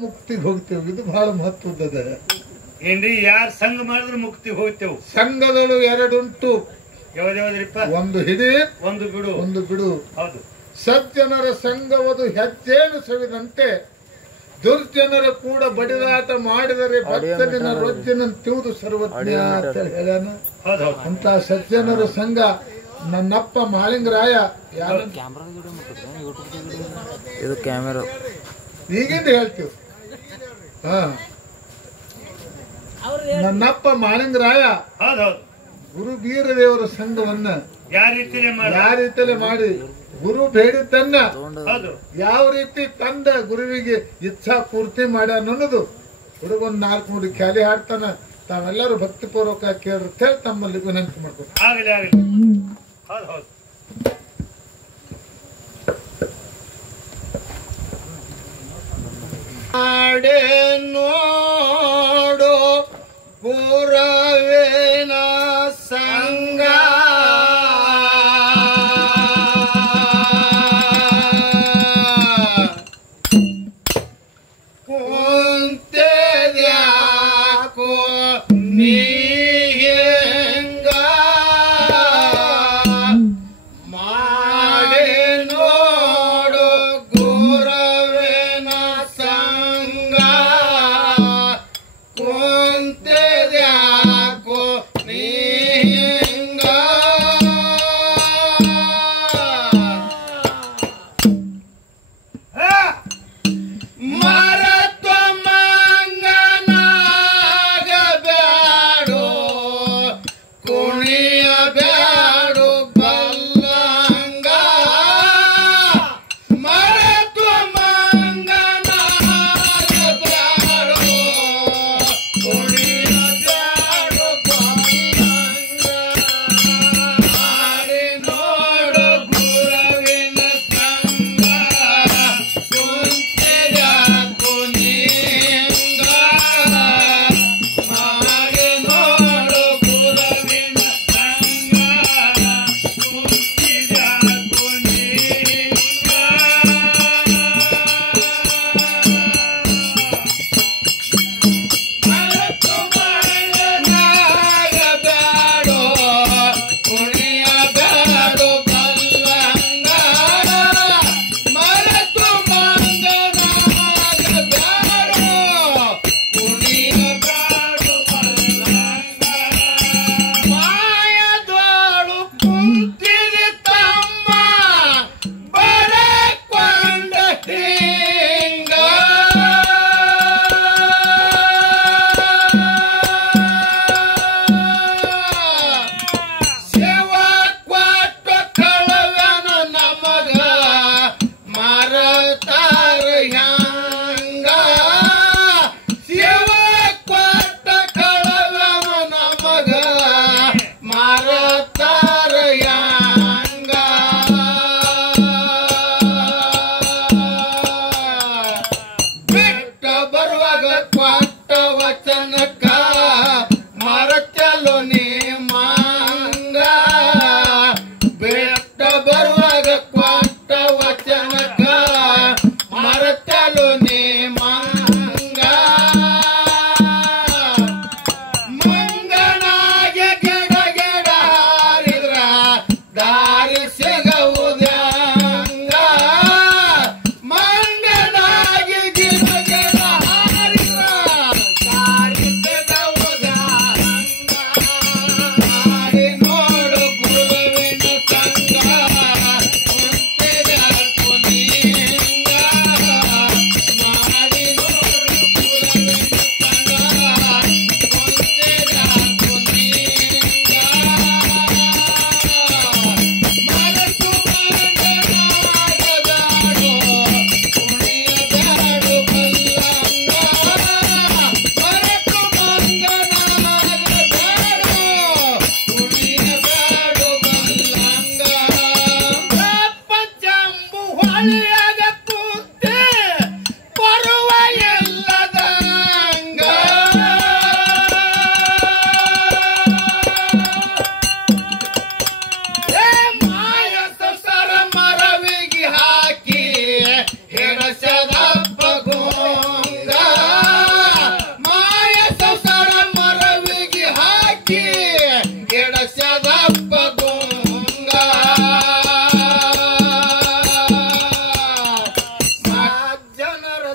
ಮುಕ್ತಿಗೆ ಹೋಗ್ತೇವೆ. ಇದು ಬಹಳ ಮಹತ್ವದ ಏನ್ರಿ? ಯಾರ್ ಸಂಘ ಮಾಡಿದ್ರೆ ಮುಕ್ತಿ ಹೋಗ್ತೇವ್. ಸಂಘಗಳು ಎರಡುಂಟು. ಯಾವ್ದ್ಯಾವ್ದ್ರಿಪ್ಪ? ಒಂದು ಹಿಡಿ, ಒಂದು ಬಿಡು. ಒಂದು ಬಿಡು. ಹೌದು. ಸಜ್ಜನರ ಸಂಘವದು ಹೆಜ್ಜೇನು ಸವಿದಂತೆ ದುರ್ಜನರ ಕೂಡ ಬಡಿದಾಟ ಮಾಡಿದರೆ ಭಕ್ತನಿನ ರೊಜ್ಜನ ತಿವುದು ಸರ್ವಜ್ಞ ಅಂತ ಹೇಳ್ಯಾನ. ಅಂತ ಸಜ್ಜನರ ಸಂಘ ನನ್ನಪ್ಪ ಮಾಳಿಂಗರಾಯ ಇದು ಕ್ಯಾಮೆರಾ ಈಗಿಂದ ಹೇಳ್ತೀವಿ. ನನ್ನಪ್ಪ ಮಾಳಿಂಗರಾಯ ಗುರು ಬೀರದೇವರ ಸಂಘವನ್ನ ಯಾವ ರೀತಿಯಲ್ಲಿ ಮಾಡಿ ಗುರು ಬೇಡಿದ್ದನ್ನ ಯಾವ ರೀತಿ ತಂದ ಗುರುವಿಗೆ ಇಚ್ಛಾ ಪೂರ್ತಿ ಮಾಡ್ಯಾನ ಅನ್ನೋದು ಹುಡುಗೊಂದು 4 ಮೂಡಿ ಖ್ಯಾಲಿ ಹಾಡ್ತಾನ. ತಾವೆಲ್ಲರೂ ಭಕ್ತಿಪೂರ್ವಕ ಕೇಳಿರುತ್ತೆ ತಮ್ಮಲ್ಲಿ ವಿನಂತಿ ಮಾಡ್ಕೊತಾರೆ. ನೋಡು ಗುರವೇನ ಸಂಗ ಕುಂತೆದ್ಯಾಕೋ ನೀ ಹೆಂಗ ಮಾಡಿ ನೋಡು ಗುರವೇನ ಸಂಗ ಕುಂತೆದ್ಯಾಕೋ ನೀ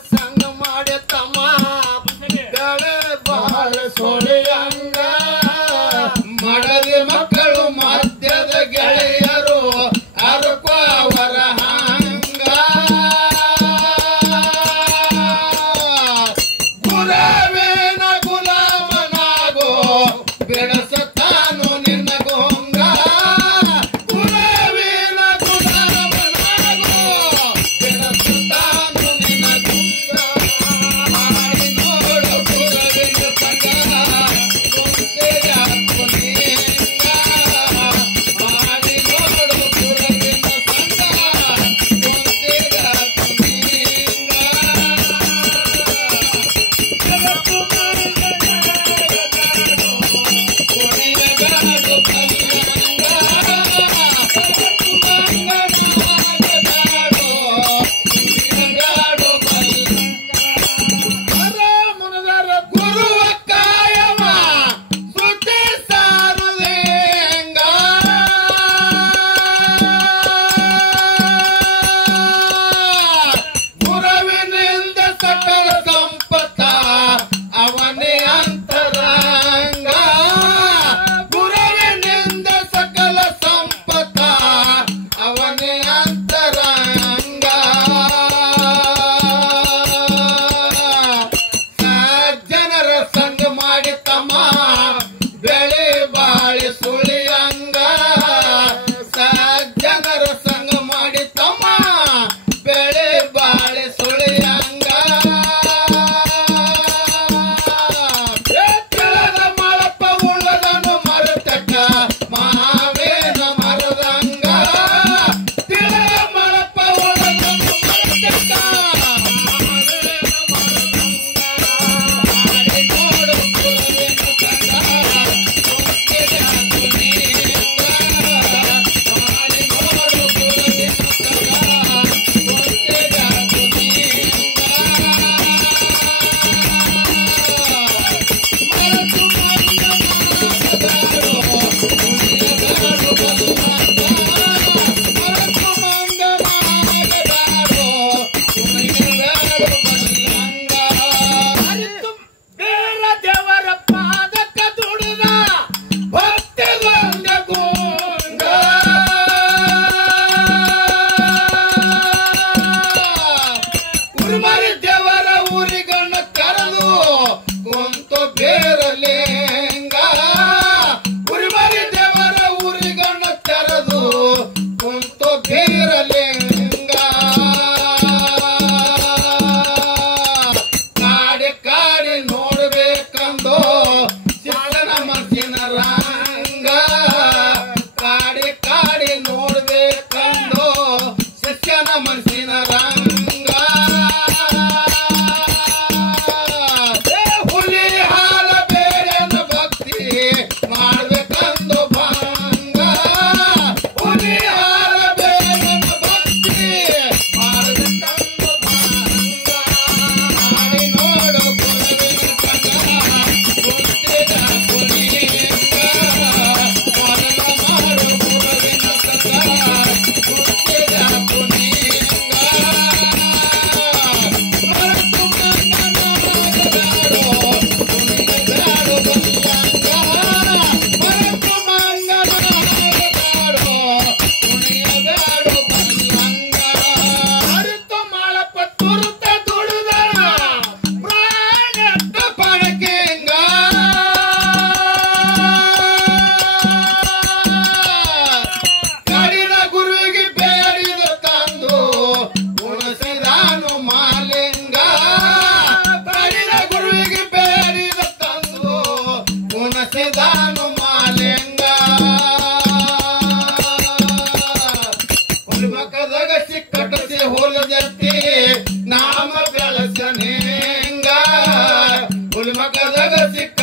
ಸಂಗ ಮಾಡಿ ತಮ್ಮ ಬೆಳೆ ಬಾಳ ಸೊಳೆಯಂಗ ಮಡದಿ ಮಕ್ಕಳು ಮಧ್ಯದ ಗೆಳೆಯರು ಅರುಕುವರ ಹಂಗ ಗುರವೇನ ಗುಲಾಮನಾಗೋ ಬೆಳಸತಾನು ನಿನ್ನ ಗೊಂಗ ಗುರವೇನ ಗುಲಾಮನಾಗೋ ಬೆಳಸತಾನು ನಿನ್ನ ಗೊಂಗ ಮಾಡಿ ನೋಡು ಗುರವಿನ ಸಂಗ ಕುಂತೆಯ ಕೊನೆಂಗ ಮಾಡಿ ನೋಡು ಗುರವಿನ ಸಂಗ ಕುಂತೆಯ ಗುರುವ ಕಾಯಮ ಸುದ್ದಿ ಸಾರುದೇಂಗ ಗುರುವಿನಿಂದ ಸಕಲ ಸಂಪತ್ತ ಅವನೇ ಅಂತರಂಗ ಗುರುವಿನಿಂದ ಸಕಲ ಸಂಪತ್ತ ಅವನೇ ಅಂತರಂಗ ಸಜ್ಜನರ ಸಂಗ ಮಾಡಿ ತಮ್ಮ ಬೆಳೆ ಬಾಳೆ ಸುಳಿಯಂಗ ಸಜ್ಜನರ ಸಂಗ ಮಾಡಿ ತಮ್ಮ ಬೆಳೆ ಬಾಳೆ ಸುಳಿಯಂಗ ಬೆತ್ತಳದ ಮಳಪ ಉಳ್ಳದನು ಮರುತಕ್ಕ ಮಾವೇನ ಮರದಂಗ ತಿಳದ ಮಳಪ ಉಳ್ಳದನು ಮರುತಕ್ಕ ಮಾವೇನ ಮರದಂಗ ಮಾಡಿ ನೋಡು ಗುರುವಿನ ಸಂಗ ಕುಂತೆಯ ಕೊನೆಂಗ ಮಾಡಿ ನೋಡು ಗುರುವಿನ ಸಂಗ ಕುಂತೆಯ ಬೇರ ದೇವರ ಪಾದಕ ದುಡಿದ ಭಕ್ತಿಗೊಂದ ಗೋಂಗ ಕುರುಮರಿ ದೇವರ ಊರಿಗಣ್ಣ ಕರೆದು ಕುಂತು ಬೇರಲೇಂಗ ಕುರುಮರಿ ದೇವರ ಊರಿಗಣ್ಣ ತೆರೆದು ಕುಂತು ಬೇರಲೇಂಗ ಕಾಡಿ ಕಾಡಿ ನೋಡ್ಬೇಕಂದು ಶಿಕ್ಷಣ ಮನಸ್ಸಿನ ರಂಗ ಕಾಡಿ ಕಾಡಿ ನೋಡ್ಬೇಕಂದು ಶಿಕ್ಷಣ ಮನಸ್ಸಿನ ರಂಗ ಹುಲಿ ಹಾಲ ಬೇರೆನ ಭಕ್ತಿ ಮಾಡ್ಬೇಕಂದು ಭಂಗ ಹುಲಿ ಹಾಲ ಬೇರೆನ ಭಕ್ತಿ ಮಾಡ್ಬೇಕಂದು ಭಂಗ ಮಾಡಿ ನೋಡು ಗುರುವಿನ ಸಂಗ ಕುಂತೆಯ ಕೊನೆಂಗ ಮೊದಲ ಮಾಡು ಗುರುವಿನ ಸಂಗ ಕುಂತೆಯ ಕೊನೆಂಗ ಮರೆತು ಮಂಗನಾಗಬೇಡೋ ಕುಣಿಯಬೇಡೋ ಬಲ್ಲಂಗ ಮರೆತು ಮಂಗನಾಗಬೇಡೋ ಕುಣಿಯಬೇಡೋ ಬಲ್ಲಂಗ ಅರಿತು ಮಾಳಪ್ಪ ತುರುತ ದುಡಿದ ಪ್ರಾಣತ್ತ ಪಣಕೆಂಗ ಕಡಿದ ಗುರುವಿಗೆ ಬೇಡಿದ ತಂದು ಉಣಸಿದಾನು ಮಾಲಿಂಗ ಕಡಿದ ಗುರುವಿಗೆ ಬೇಡಿದ ತಂದು ಉಣಸಿದಾನು ಮಾಲಿಂಗ ಹುಲ್ಮಕದಾಗ ಸಿಕ್ಕಟ್ಟಿಸಿ ಹೋಲ ಜತ್ತಿ ನಾಮ ಬೆಳಸನೇಂಗ ಹುಲ್ಮಕದಾಗ ಸಿಕ್ಕ